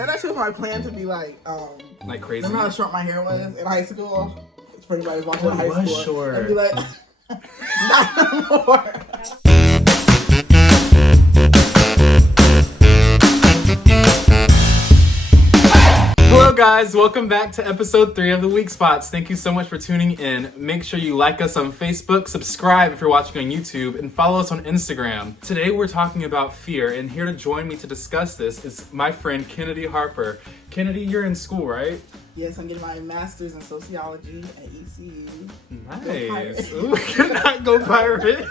that actually was my plan to be like crazy. Remember how short my hair was in high school? For anybody watching high it was school, short. I'd be like, not anymore. Hello guys, welcome back to episode 3 of the Weak Spots. Thank you so much for tuning in. Make sure you like us on Facebook, subscribe if you're watching on YouTube, and follow us on Instagram. Today we're talking about fear, and here to join me to discuss this is my friend Kennedy Harper. Kennedy, you're in school, right? Yes, I'm getting my master's in sociology at ECU. Nice. Ooh, cannot go pirate.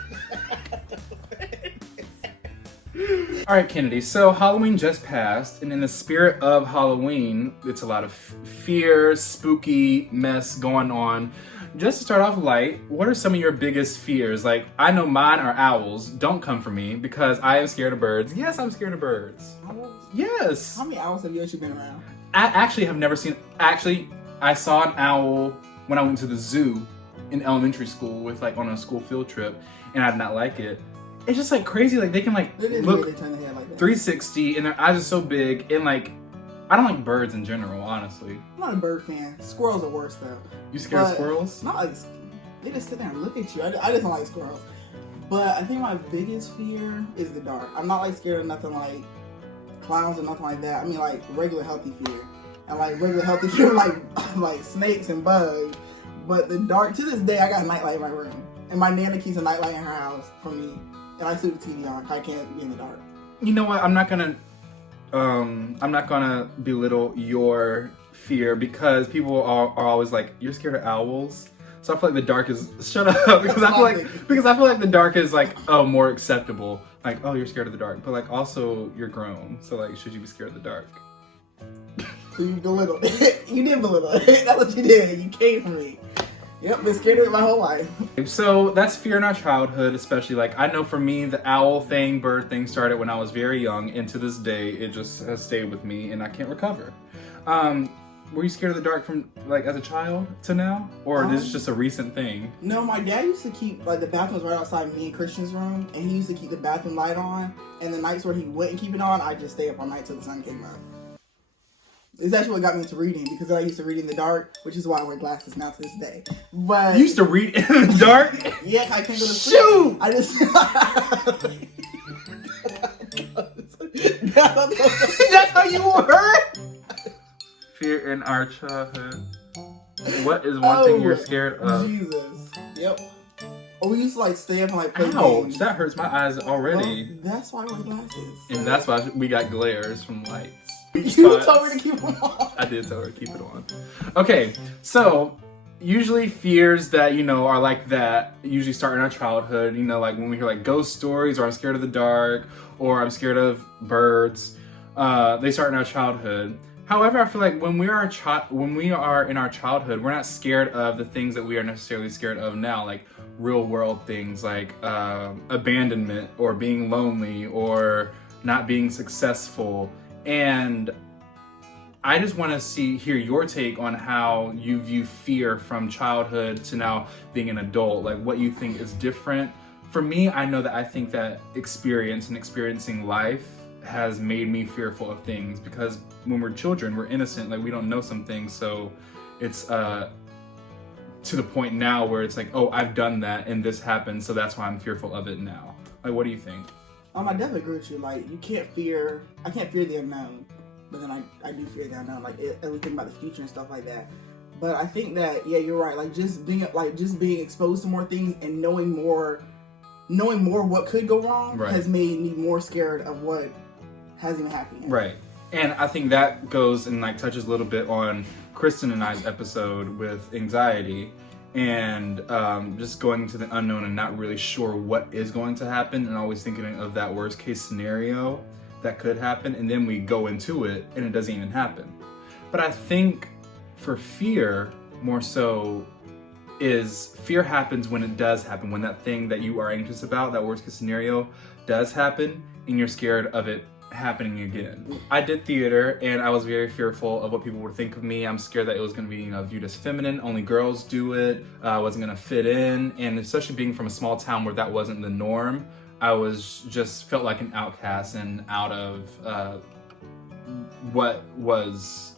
All right, Kennedy, so Halloween just passed, and in the spirit of Halloween, it's a lot of fear, spooky mess going on. Just to start off light, what are some of your biggest fears? Like, I know mine are owls. Don't come for me, because I am scared of birds. Yes, I'm scared of birds. Owls? Yes. How many owls have you actually been around? I actually have never seen, I saw an owl when I went to the zoo in elementary school with on a school field trip, and I did not like it. It's just crazy, they can look really turn their head like that. 360 and their eyes are so big, and I don't like birds in general, honestly. I'm not a bird fan. Squirrels are worse though. You scared of squirrels? Not they just sit there and look at you. I just don't like squirrels. But I think my biggest fear is the dark. I'm not scared of nothing like clowns or nothing like that. I mean regular healthy fear. And regular healthy fear like snakes and bugs. But the dark, to this day I got a nightlight in my room. And my nana keeps a nightlight in her house for me. And I sleep with the TV on. I can't be in the dark. You know what? I'm not gonna belittle your fear, because people are always like, you're scared of owls. So I feel like the dark is shut up because I feel like the dark is more acceptable. Oh, you're scared of the dark, but also you're grown. So should you be scared of the dark? So you belittled it. You did belittle it. That's what you did. You came for me. Yep, been scared of it my whole life. So that's fear in our childhood, especially. I know for me, the owl thing, bird thing started when I was very young, and to this day, it just has stayed with me, and I can't recover. Were you scared of the dark from as a child to now, or this is just a recent thing? No, my dad used to keep the bathroom was right outside me and Christian's room, and he used to keep the bathroom light on. And the nights where he wouldn't keep it on, I just stay up all night till the sun came up. It's actually what got me into reading, because I used to read in the dark, which is why I wear glasses now to this day. But you used to read in the dark? Yeah, I can't go to sleep. Shoot! I just That's how you were? Fear in our childhood. What is one thing you're scared of? Jesus. Yep. Oh, we used to stay up and play Ouch, games. that hurts my eyes already. Well, that's why I wear glasses. And that's why we got glares from lights. You told me to keep them on. I did tell her to keep it on. Okay, so usually fears that, are like that usually start in our childhood. When we hear ghost stories, or I'm scared of the dark, or I'm scared of birds, they start in our childhood. However, I feel when we are in our childhood, we're not scared of the things that we are necessarily scared of now, real world things like abandonment, or being lonely, or not being successful. And I just want to hear your take on how you view fear from childhood to now being an adult. What you think is different. For me, I know that I think that experiencing life has made me fearful of things, because when we're children, we're innocent, we don't know some things, so it's to the point now where it's oh, I've done that and this happened, so that's why I'm fearful of it now. What do you think? I definitely agree with you. I can't fear the unknown, but then I do fear the unknown. We think about the future and stuff like that. But I think that, yeah, you're right. Just being exposed to more things and knowing more what could go wrong has made me more scared of what hasn't even happened yet. Right. And I think that goes and touches a little bit on Kristen and I's episode with anxiety, and just going to the unknown and not really sure what is going to happen, and always thinking of that worst case scenario that could happen, and then we go into it and it doesn't even happen. But I think for fear, more so, is fear happens when it does happen, when that thing that you are anxious about, that worst case scenario, does happen, and you're scared of it happening again. I did theater, and I was very fearful of what people would think of me. I'm scared that it was going to be viewed as feminine, only girls do it, I wasn't going to fit in, and especially being from a small town where that wasn't the norm, I was just felt like an outcast and out of what was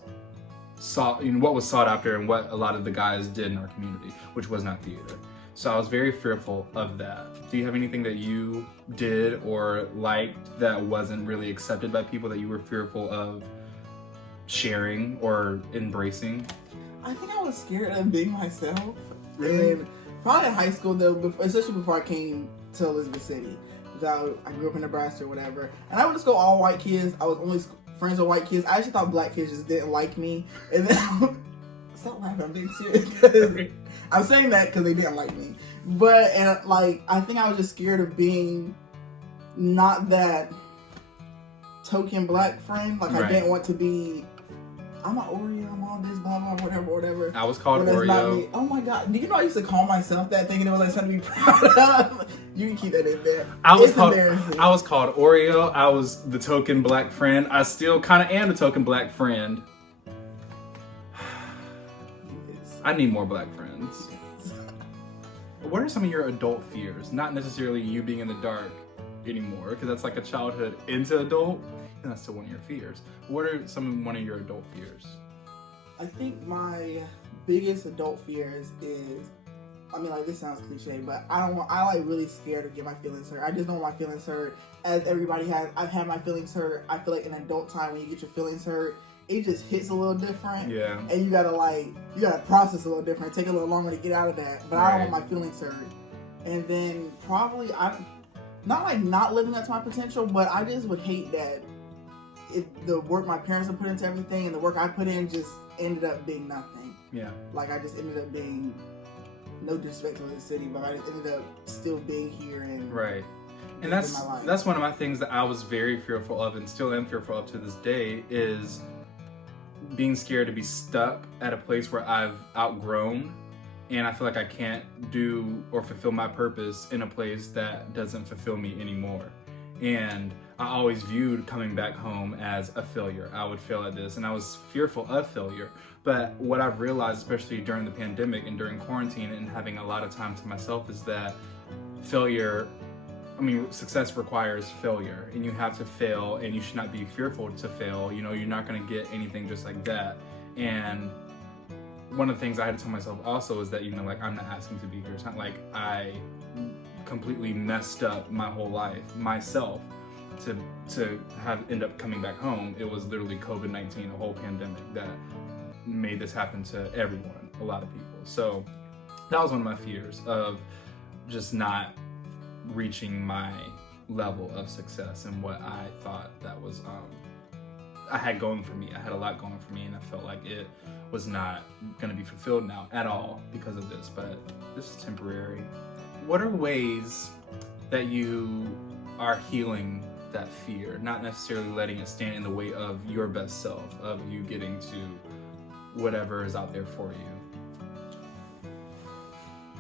what was sought after and what a lot of the guys did in our community, which was not theater. So I was very fearful of that. Do you have anything that you did or liked that wasn't really accepted by people that you were fearful of sharing or embracing? I think I was scared of being myself. Really? And probably in high school, though, especially before I came to Elizabeth City. Because I grew up in Nebraska or whatever. And I went to school all white kids. I was only friends with white kids. I actually thought black kids just didn't like me. And then, stop laughing, I'm being serious. I'm saying that because they didn't like me. But, and like, I think I was just scared of being not that token black friend. Like, Right. I didn't want to be, I'm an Oreo, I'm all this, blah, blah, whatever. I was called But that's not Oreo. me. Oh my God. Do you know I used to call myself that, thinking it was like something to be proud of? You can keep that in there. It's embarrassing. I was called Oreo. I was the token black friend. I still kind of am the token black friend. I need more black friends. What are some of your adult fears? Not necessarily you being in the dark anymore, because that's like a childhood into adult, and that's still one of your fears. What are one of your adult fears? I think my biggest adult fears is, I mean, like, this sounds cliche, but I like really scared to get my feelings hurt. I just don't want my feelings hurt, as everybody has. I've had my feelings hurt. I feel like in adult time, when you get your feelings hurt, it just hits a little different. Yeah. And you gotta process a little different. Take a little longer to get out of that. But I don't want my feelings hurt. And then probably not living up to my potential, but I just would hate that the work my parents have put into everything and the work I put in just ended up being nothing. Yeah. Like, I just ended up being, no disrespect to the city, but I just ended up still being here and right. And that's one of my things that I was very fearful of and still am fearful of to this day, is being scared to be stuck at a place where I've outgrown and I feel like I can't do or fulfill my purpose in a place that doesn't fulfill me anymore. And I always viewed coming back home as a failure. I would fail at this, and I was fearful of failure. But what I've realized, especially during the pandemic and during quarantine and having a lot of time to myself, is that success requires failure, and you have to fail, and you should not be fearful to fail. You know, you're not going to get anything just like that. And one of the things I had to tell myself also is that, you know, like, I'm not asking to be here. It's not like I completely messed up my whole life myself to end up coming back home. It was literally COVID-19, a whole pandemic, that made this happen to everyone, a lot of people. So that was one of my fears, of just not reaching my level of success and what I thought that was I had going for me. I had a lot going for me, and I felt like it was not going to be fulfilled now at all because of this, but this is temporary. What are ways that you are healing that fear, not necessarily letting it stand in the way of your best self, of you getting to whatever is out there for you?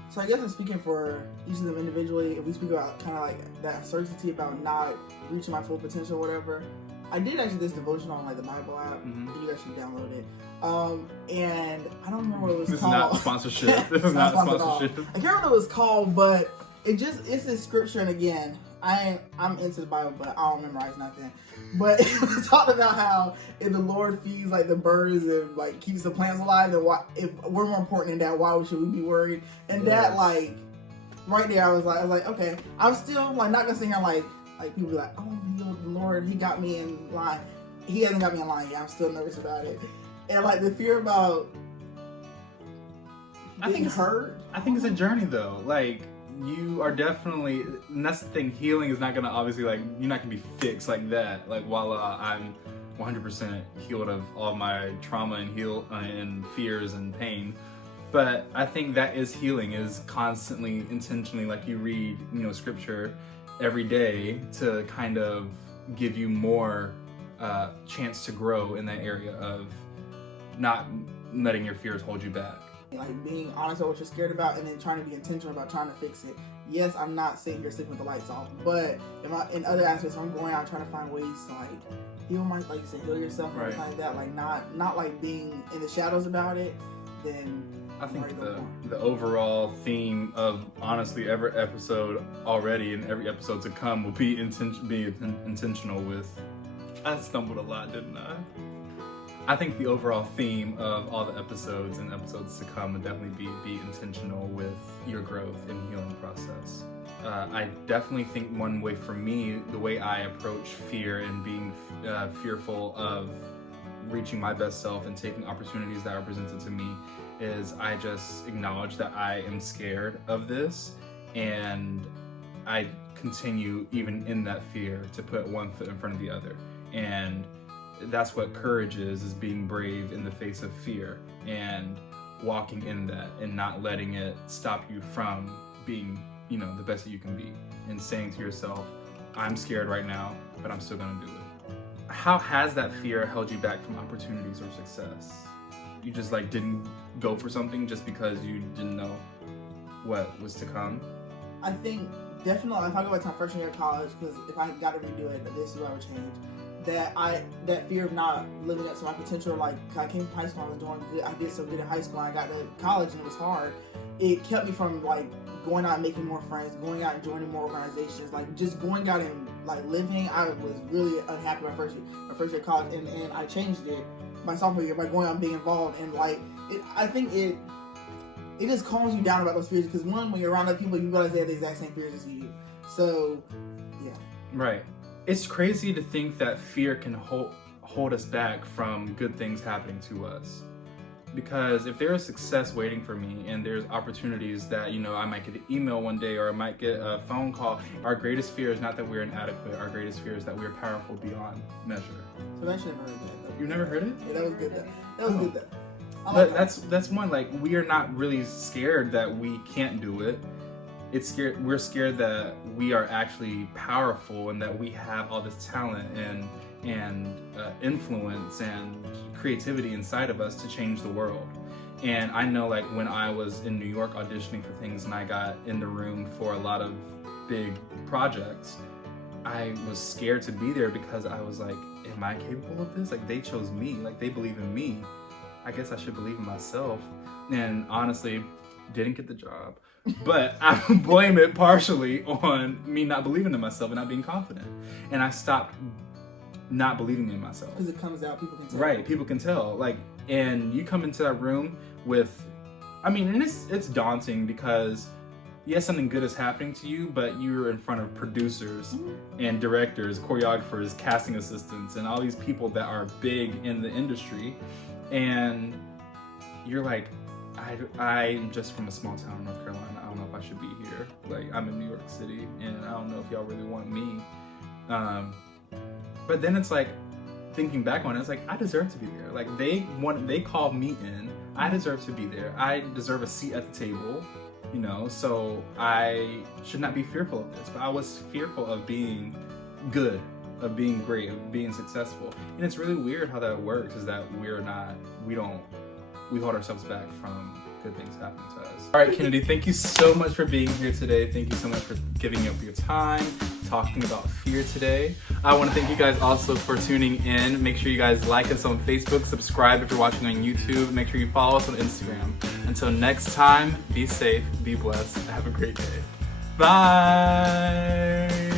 So I guess I'm speaking for each of them individually. If we speak about kind of like that uncertainty about not reaching my full potential or whatever, I did actually this devotional on like the Bible app. Mm-hmm. You guys should download it. And I don't remember what it was This called. This is not sponsorship. This is not sponsorship. I can't remember what it was called, but it's this scripture, and again, I'm into the Bible, but I don't memorize nothing. But it talked about how if the Lord feeds like the birds and like keeps the plants alive, then if we're more important than that, why should we be worried? And that, like, right there, I was like, okay, I'm still like not gonna sit here like people be like, oh, the Lord, He got me in line. He hasn't got me in line yet. I'm still nervous about it, and like the fear about being hurt. I think it's a journey though. Like, you are definitely, and that's the thing, healing is not gonna obviously, like, you're not gonna be fixed like that. Like, voila, I'm 100% healed of all my trauma and fears and pain. But I think that is healing, is constantly, intentionally, like, you read, you know, scripture every day to kind of give you more chance to grow in that area of not letting your fears hold you back. Like, being honest about what you're scared about, and then trying to be intentional about trying to fix it. Yes, I'm not sitting here sleeping with the lights off, but in other aspects, I'm going out trying to find ways to like heal like you said, heal yourself and everything like that. Like, not like being in the shadows about it. Then I think the overall theme of honestly every episode already and every episode to come will be intentional with I stumbled a lot, didn't I? I think the overall theme of all the episodes and episodes to come would definitely be intentional with your growth and healing process. I definitely think one way for me, the way I approach fear and being fearful of reaching my best self and taking opportunities that are presented to me, is I just acknowledge that I am scared of this, and I continue even in that fear to put one foot in front of the other. And that's what courage is being brave in the face of fear and walking in that and not letting it stop you from being, the best that you can be, and saying to yourself, I'm scared right now, but I'm still gonna do it. How has that fear held you back from opportunities or success? You just didn't go for something just because you didn't know what was to come? I think definitely, if I go back to my freshman year of college, because if I got to redo it, this is what I would change. That fear of not living up to my potential, I came from high school, I was doing good, I did so good in high school, I got to college and it was hard. It kept me from going out and making more friends, going out and joining more organizations, just going out and living. I was really unhappy my first year of college, and I changed it my sophomore year by going out and being involved, and I think it just calms you down about those fears, because when you're around other people, you realize they have the exact same fears as you. So, yeah. Right. It's crazy to think that fear can hold us back from good things happening to us. Because if there is success waiting for me and there's opportunities that, I might get an email one day or I might get a phone call, our greatest fear is not that we're inadequate. Our greatest fear is that we're powerful beyond measure. So I've actually never heard that. You've never heard it? Yeah, that was good though. That was good though. But that's one, we are not really scared that we can't do it. We're scared that we are actually powerful and that we have all this talent and influence and creativity inside of us to change the world. And I know when I was in New York auditioning for things and I got in the room for a lot of big projects, I was scared to be there because I was am I capable of this? They chose me, they believe in me. I guess I should believe in myself. And honestly, didn't get the job. But I blame it partially on me not believing in myself and not being confident. And I stopped not believing in myself. Because it comes out, people can tell. Right, people can tell. And you come into that room with, and it's daunting because yes, something good is happening to you, but you're in front of producers and directors, choreographers, casting assistants, and all these people that are big in the industry. And you're I'm just from a small town in North Carolina. I don't know if I should be here. I'm in New York City, and I don't know if y'all really want me. But then it's thinking back on it, it's I deserve to be there. They called me in. I deserve to be there. I deserve a seat at the table, so I should not be fearful of this. But I was fearful of being good, of being great, of being successful. And it's really weird how that works, is that we hold ourselves back from good things happening to us. All right, Kennedy, thank you so much for being here today. Thank you so much for giving up your time, talking about fear today. I want to thank you guys also for tuning in. Make sure you guys like us on Facebook, subscribe if you're watching on YouTube, make sure you follow us on Instagram. Until next time, be safe, be blessed, have a great day. Bye!